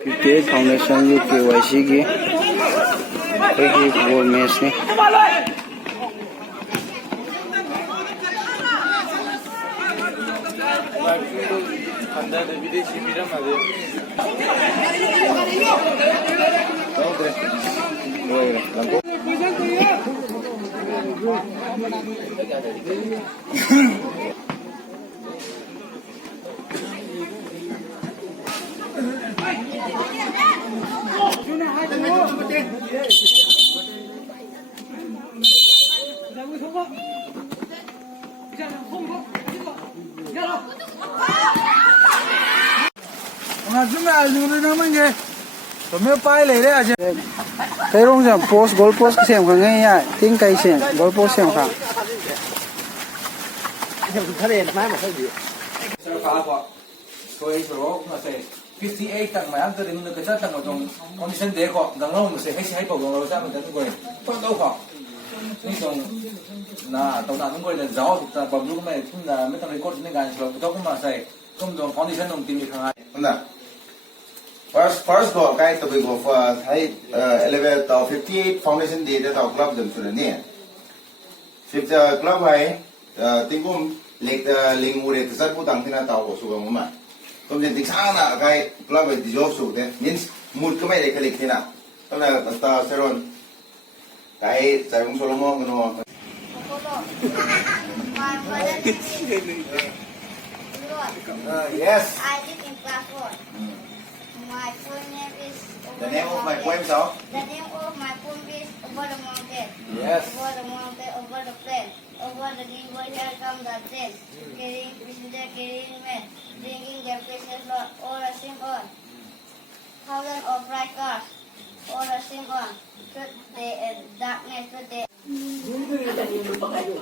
Cricket Foundation UKYC की football match ने cái rong rằng post goal post xem còn ngay à tiếng cây xem goal post xem cả tôi số mà sẽ 58 tầng mà ăn từ đến cái chất tầng ở trong condition đấy họ gần lâu mà sẽ hay bảo gần lâu ra mình tận người toàn đâu họนี่ตรงน่ะตรงนั้นต้องไปเลยจ้าแต่บางลูกไม่ทุ่มน่ะไม่ต้องไปกดในการสอบต้องมาใส่ต้องตรง condition ตรงทีมข้างในน่ะ first goal ใกล้ตัวเป็น goal for ให้ 11 ต่อ 58 foundation day ได้ต่อ club เดิมสุดเนี่ย 50 club ไว้ติ้งกุ้มเล็กลิงมูเรตสัตว์ผู้ต่างที่น่าต่อหัวสุกงมาตัวเป็นติ๊กช่างน่ะใกล้ club ไว้ที่จบสุดเนี่ย means มูดก็ไม่ได้คลิกที่น่ะต้องเลยต่อเซรอนใกล้ใจของโซโลมอนกันว่าyes I live in class 4. My full name is the name of my poem so The name of my poem is Over the Mountain. yes Over the mountain, over the plain, over the river, here come the train. Carrying passenger, carrying men, bringing their precious Lord. All rushing on. Thousands of bright cars, all rushing on. Good day and darkness, good day.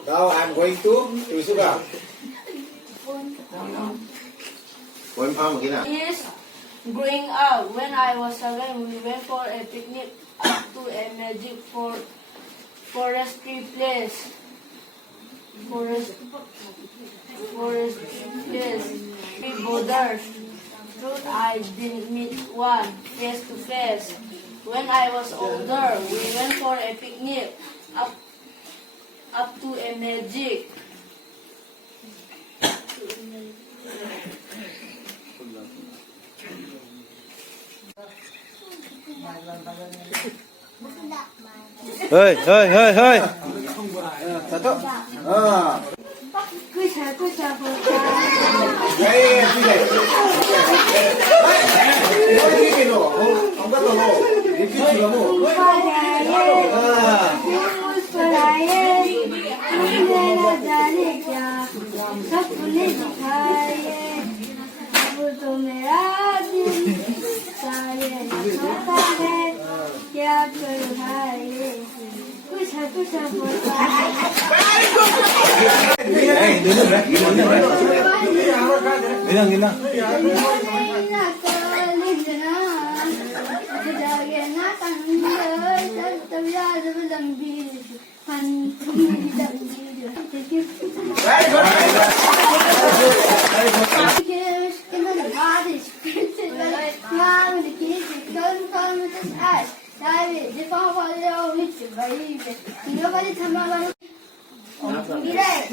now I'm going to Suga poem palm again ah Yes, growing up, when I was 7, we went for a picnic up to a magic forestry place. Forestry place. We bothered. Truth, I didn't meet one face to face. When I was older, we went for a picnic up to a magic. hơi hơi hơi hơi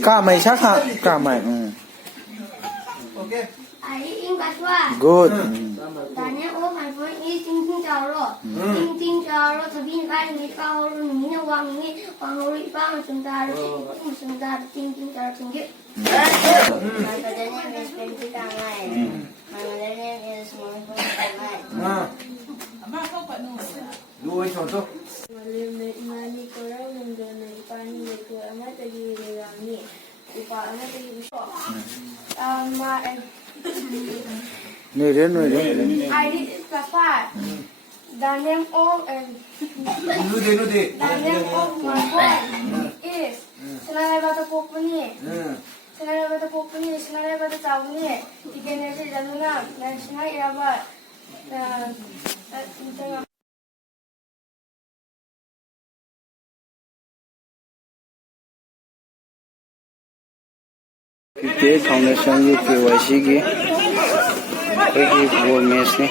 cả mày chắc hả cả mày I in class 1. good The name of my poem is Ting Ting Chao Lo. Ting Ting Chao Lo, the bean guy, me cow, me no one, me, one or if I'm some dad, some dad, Ting Ting Chao, Ting It. My father name is Benji Tangai. My mother name is Monica Tangai. đuôi tròn thôi nơi đến I did class 5. The name of nuôi đi the name of my poem is Sinalabata Popuni. Sinalabata Popuni, Sinalabata Tawni. You can say Januna, National Iraba. 58 Foundation UKYC की football match ने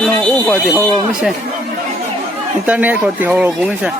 nó u có thì hồ mới xem internet có thì hồ cũng mới xem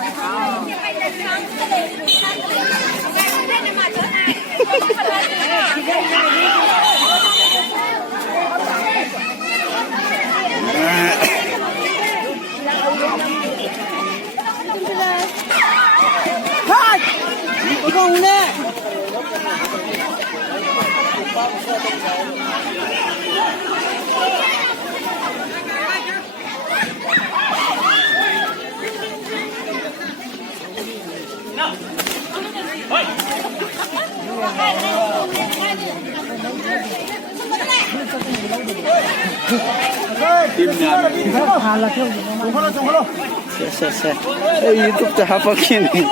Saya YouTube dah apa kini?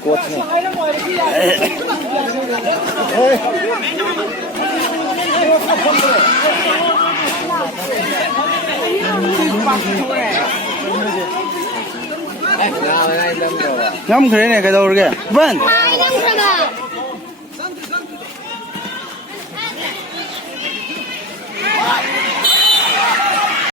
Kuat ni. Ngam kere ni kata orang ke? Ban. Hai,